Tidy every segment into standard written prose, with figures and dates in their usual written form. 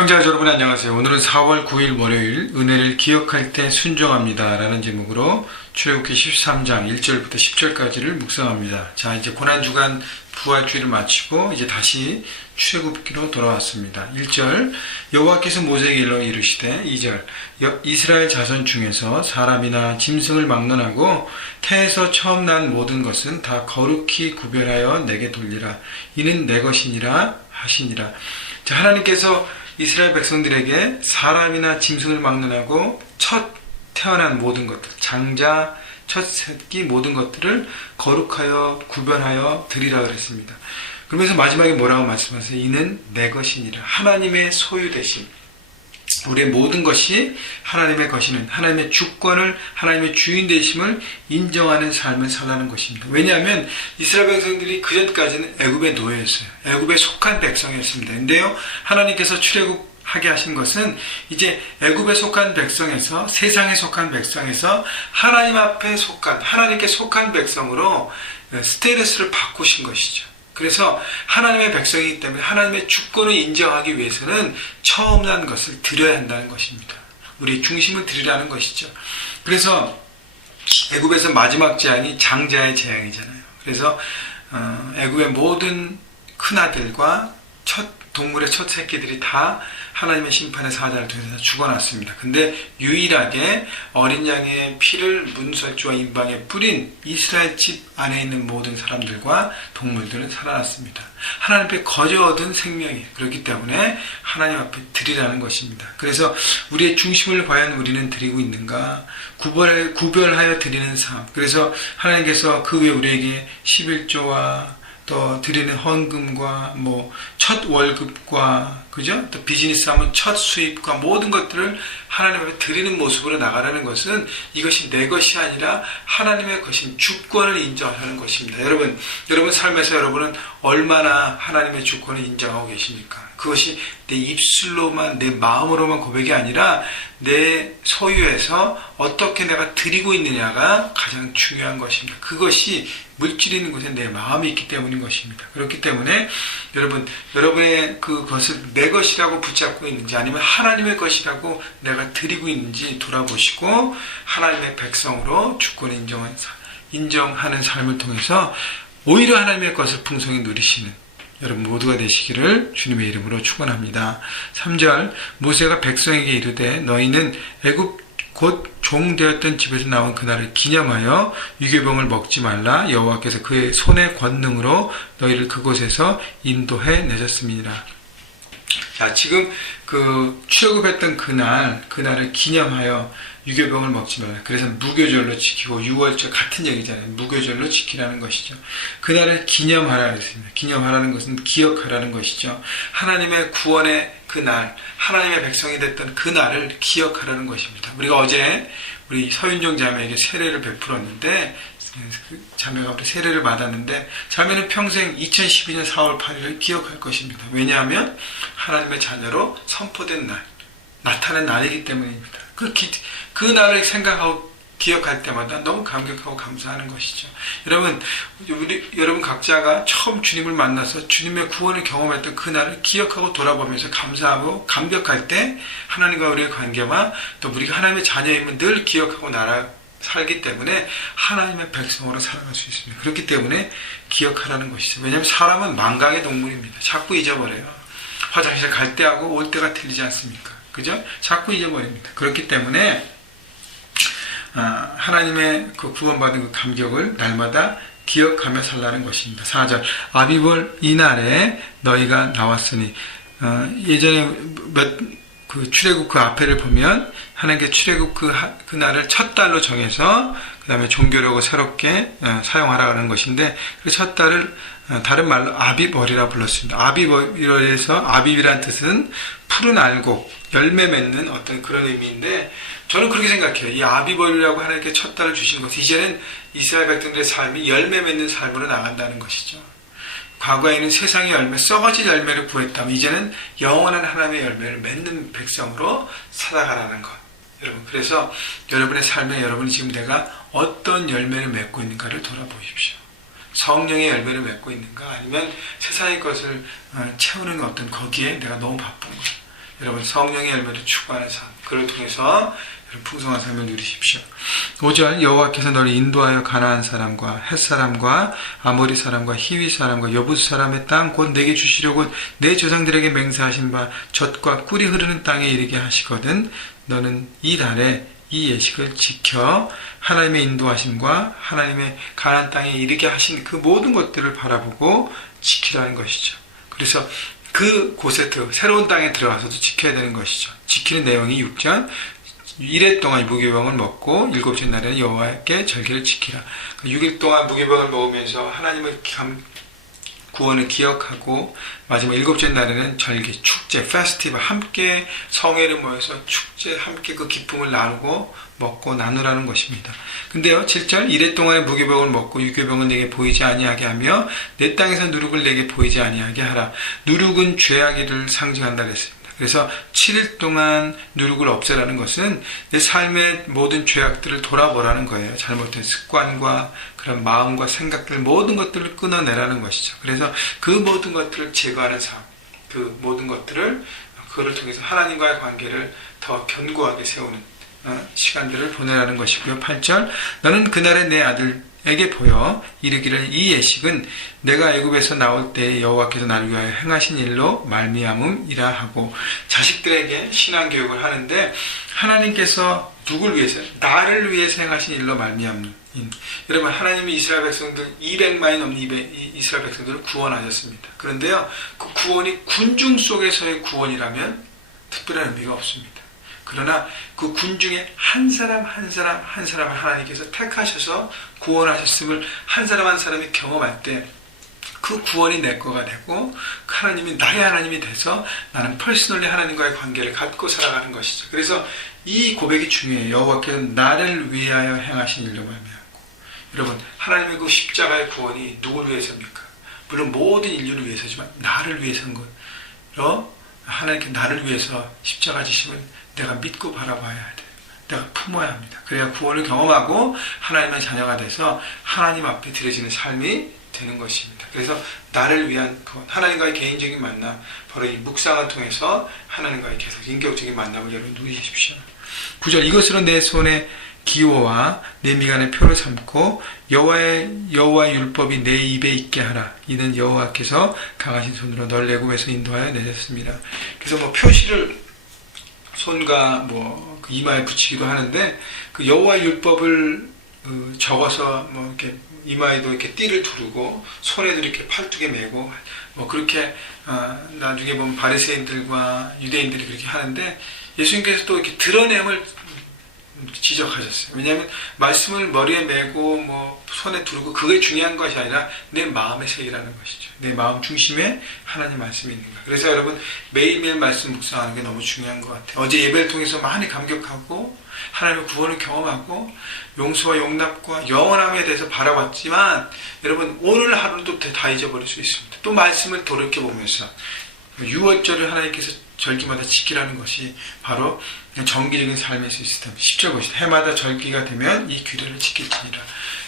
형제자 여러분 안녕하세요. 오늘은 4월 9일 월요일 은혜를 기억할 때 순종합니다 라는 제목으로 출애굽기 13장 1절부터 10절까지를 묵상합니다. 자, 이제 고난주간 부활주의를 마치고 이제 다시 출애굽기로 돌아왔습니다. 1절 여호와께서 모세에게 일러 이르시되 2절 이스라엘 자손 중에서 사람이나 짐승을 막론하고 태에서 처음 난 모든 것은 다 거룩히 구별하여 내게 돌리라. 이는 내 것이니라 하시니라. 자, 하나님께서 이스라엘 백성들에게 사람이나 짐승을 막론하고 첫 태어난 모든 것들, 장자, 첫 새끼 모든 것들을 거룩하여 구별하여 드리라 그랬습니다. 그러면서 마지막에 뭐라고 말씀하세요? 이는 내 것이니라. 하나님의 소유되심. 우리의 모든 것이 하나님의 것이는 하나님의 주권을, 하나님의 주인 되심을 인정하는 삶을 살라는 것입니다. 왜냐하면 이스라엘 백성들이 그전까지는 애굽의 노예였어요. 애굽에 속한 백성이었습니다. 근데요, 하나님께서 출애굽하게 하신 것은 이제 애굽에 속한 백성에서, 세상에 속한 백성에서 하나님 앞에 속한, 하나님께 속한 백성으로 스테이터스를 바꾸신 것이죠. 그래서 하나님의 백성이기 때문에 하나님의 주권을 인정하기 위해서는 처음 난 것을 드려야 한다는 것입니다. 우리의 중심을 드리라는 것이죠. 그래서 애굽에서 마지막 재앙이 장자의 재앙이잖아요. 그래서 애굽의 모든 큰아들과 동물의 첫 새끼들이 다 하나님의 심판의 사자를 통해서 죽어났습니다. 근데 유일하게 어린 양의 피를 문설주와 임방에 뿌린 이스라엘 집 안에 있는 모든 사람들과 동물들은 살아났습니다. 하나님 앞에 거저 얻은 생명이에요. 그렇기 때문에 하나님 앞에 드리라는 것입니다. 그래서 우리의 중심을 과연 우리는 드리고 있는가? 구별하여 드리는 삶. 그래서 하나님께서 그 외에 우리에게 11조와 또 드리는 헌금과 첫 월급과 그죠? 또 비즈니스 하면 첫 수입과 모든 것들을 하나님 앞에 드리는 모습으로 나가라는 것은 이것이 내 것이 아니라 하나님의 것인 주권을 인정하는 것입니다. 여러분 삶에서 여러분은 얼마나 하나님의 주권을 인정하고 계십니까? 그것이 내 입술로만, 내 마음으로만 고백이 아니라 내 소유에서 어떻게 내가 드리고 있느냐가 가장 중요한 것입니다. 그것이 물질이 있는 곳에 내 마음이 있기 때문인 것입니다. 그렇기 때문에 여러분의 그것을 내 것이라고 붙잡고 있는지 아니면 하나님의 것이라고 내가 드리고 있는지 돌아보시고 하나님의 백성으로 주권을 인정하는 삶을 통해서 오히려 하나님의 것을 풍성히 누리시는 여러분 모두가 되시기를 주님의 이름으로 축원합니다. 3절 모세가 백성에게 이르되 너희는 애굽 곧 종되었던 집에서 나온 그날을 기념하여 유괴병을 먹지 말라. 여호와께서 그의 손의 권능으로 너희를 그곳에서 인도해 내셨습니다. 자, 지금 출애굽했던 그날을 기념하여 유괴병을 먹지 말라. 그래서 무교절로 지키고 유월절 같은 얘기잖아요. 무교절로 지키라는 것이죠. 그날을 기념하라 그랬습니다. 기념하라는 것은 기억하라는 것이죠. 하나님의 구원의 그날, 하나님의 백성이 됐던 그날을 기억하라는 것입니다. 우리가 어제 우리 서윤정 자매에게 세례를 베풀었는데 자매가 우리 세례를 받았는데 자매는 평생 2012년 4월 8일을 기억할 것입니다. 왜냐하면 하나님의 자녀로 선포된 날, 나타난 날이기 때문입니다. 그 날을 생각하고 기억할 때마다 너무 감격하고 감사하는 것이죠. 여러분 각자가 처음 주님을 만나서 주님의 구원을 경험했던 그 날을 기억하고 돌아보면서 감사하고 감격할 때 하나님과 우리의 관계와 또 우리가 하나님의 자녀임을 늘 기억하고 살기 때문에 하나님의 백성으로 살아갈 수 있습니다. 그렇기 때문에 기억하라는 것이죠. 왜냐하면 사람은 만강의 동물입니다. 자꾸 잊어버려요. 화장실 갈 때하고 올 때가 틀리지 않습니까? 그죠? 자꾸 잊어버립니다. 그렇기 때문에 하나님의 그 구원받은 그 감격을 날마다 기억하며 살라는 것입니다. 4절 아비벌 이날에 너희가 나왔으니 예전에 출애굽 그 앞에를 보면 하나님께 출애굽 그 날을 첫 달로 정해서 그 다음에 종교력을 새롭게 사용하라는 것인데 그 첫 달을 다른 말로 아비벌이라 불렀습니다. 아비벌에서 아비비란 뜻은 푸른 알곡, 열매 맺는 어떤 그런 의미인데 저는 그렇게 생각해요. 이 아비벌이라고 하나님께 첫 달을 주신 것은 이제는 이스라엘 백성들의 삶이 열매 맺는 삶으로 나간다는 것이죠. 과거에는 세상의 열매, 썩어질 열매를 구했다면 이제는 영원한 하나님의 열매를 맺는 백성으로 살아가라는 것. 여러분, 그래서 여러분의 삶에 여러분이 지금 내가 어떤 열매를 맺고 있는가를 돌아보십시오. 성령의 열매를 맺고 있는가 아니면 세상의 것을 채우는 어떤 거기에 내가 너무 바쁜 것. 여러분 성령의 열매를 추구하는 삶, 그를 통해서 여러분 풍성한 삶을 누리십시오. 5절 여호와께서 너를 인도하여 가나안 사람과 헷 사람과 아모리 사람과 히위 사람과 여부스 사람의 땅 곧 내게 주시려고 내 조상들에게 맹세하신 바 젖과 꿀이 흐르는 땅에 이르게 하시거든 너는 이 달에 이 예식을 지켜 하나님의 인도하심과 하나님의 가나안 땅에 이르게 하신 그 모든 것들을 바라보고 지키라는 것이죠. 그래서 그 곳에 새로운 땅에 들어가서도 지켜야 되는 것이죠. 지키는 내용이 6절 1일 동안 무교병을 먹고 7째 날에는 여호와께 절기를 지키라. 6일 동안 무교병을 먹으면서 하나님의 구원을 기억하고 마지막 7째 날에는 절기, 축제, 페스티벌 함께 성회를 모여서 축제 함께 그 기쁨을 나누고 먹고 나누라는 것입니다. 근데요 7절 1회 동안의 무교병을 먹고 유교병을 내게 보이지 아니하게 하며 내 땅에서 누룩을 내게 보이지 아니하게 하라. 누룩은 죄악이를 상징한다 그랬습니다. 그래서 7일 동안 누룩을 없애라는 것은 내 삶의 모든 죄악들을 돌아보라는 거예요. 잘못된 습관과 그런 마음과 생각들 모든 것들을 끊어내라는 것이죠. 그래서 그 모든 것들을 제거하는 삶, 그 모든 것들을 그거를 통해서 하나님과의 관계를 더 견고하게 세우는 시간들을 보내라는 것이고요. 8절 너는 그날에 내 아들에게 보여 이르기를 이 예식은 내가 애굽에서 나올 때 여호와께서 나를 위하여 행하신 일로 말미암음이라 하고 자식들에게 신앙교육을 하는데 하나님께서 누굴 위해서? 나를 위해서 행하신 일로 말미암음. 여러분 하나님이 이스라엘 백성들 200만이 넘는 이스라엘 백성들을 구원하셨습니다. 그런데요 그 구원이 군중 속에서의 구원이라면 특별한 의미가 없습니다. 그러나 그 군중에 한 사람 한 사람을 하나님께서 택하셔서 구원하셨음을 한 사람 한 사람이 경험할 때 그 구원이 내 거가 되고 하나님이 나의 하나님이 돼서 나는 퍼스널리 하나님과의 관계를 갖고 살아가는 것이죠. 그래서 이 고백이 중요해요. 여호와께서 나를 위하여 행하신 일로 말미암고. 여러분 하나님의 그 십자가의 구원이 누구를 위해서입니까? 물론 모든 인류를 위해서지만 나를 위해서인 거예요. 하나님께 나를 위해서 십자가 지심을 내가 믿고 바라봐야 돼. 내가 품어야 합니다. 그래야 구원을 경험하고 하나님의 자녀가 돼서 하나님 앞에 드려지는 삶이 되는 것입니다. 그래서 나를 위한 하나님과의 개인적인 만남, 바로 이 묵상을 통해서 하나님과의 계속 인격적인 만남을 여러분 누리십시오. 9절 이것으로 내 손에 기호와 내 미간에 표를 삼고 여호와의 율법이 내 입에 있게 하라. 이는 여호와께서 강하신 손으로 널 애굽에서 인도하여 내셨습니다. 그래서 표시를 손과 그 이마에 붙이기도 하는데 그 여호와의 율법을 적어서 이렇게 이마에도 이렇게 띠를 두르고 손에도 이렇게 팔뚝에 메고 그렇게 나중에 보면 바리새인들과 유대인들이 그렇게 하는데 예수님께서 또 이렇게 드러냄을 지적하셨어요. 왜냐하면 말씀을 머리에 메고 손에 두르고 그게 중요한 것이 아니라 내 마음의 색이라는 것이죠. 내 마음 중심에 하나님 말씀이 있는가. 그래서 여러분 매일매일 말씀 묵상하는 게 너무 중요한 것 같아요. 어제 예배를 통해서 많이 감격하고 하나님의 구원을 경험하고 용서와 용납과 영원함에 대해서 바라봤지만 여러분 오늘 하루는 또 다 잊어버릴 수 있습니다. 또 말씀을 돌이켜보면서 6월절을 하나님께서 절기마다 지키라는 것이 바로 정기적인 삶의 시스템 10절 보시다. 해마다 절기가 되면 이 규례를 지킬지니라.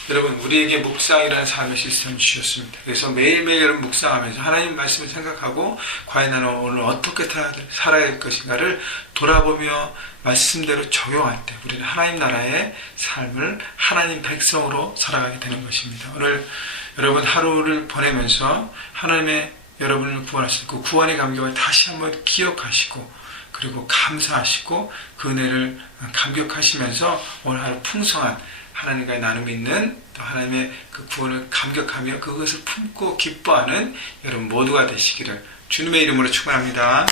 여러분 우리에게 묵상이라는 삶의 시스템을 주셨습니다. 그래서 매일매일 여러분 묵상하면서 하나님 말씀을 생각하고 과연 나는 오늘 어떻게 살아야 할 것인가를 돌아보며 말씀대로 적용할 때 우리는 하나님 나라의 삶을 하나님 백성으로 살아가게 되는 것입니다. 오늘 여러분 하루를 보내면서 하나님의 여러분을 구원하실 그 구원의 감격을 다시 한번 기억하시고 그리고 감사하시고 그 은혜를 감격하시면서 오늘 하루 풍성한 하나님과의 나눔이 있는 또 하나님의 그 구원을 감격하며 그것을 품고 기뻐하는 여러분 모두가 되시기를 주님의 이름으로 축원합니다.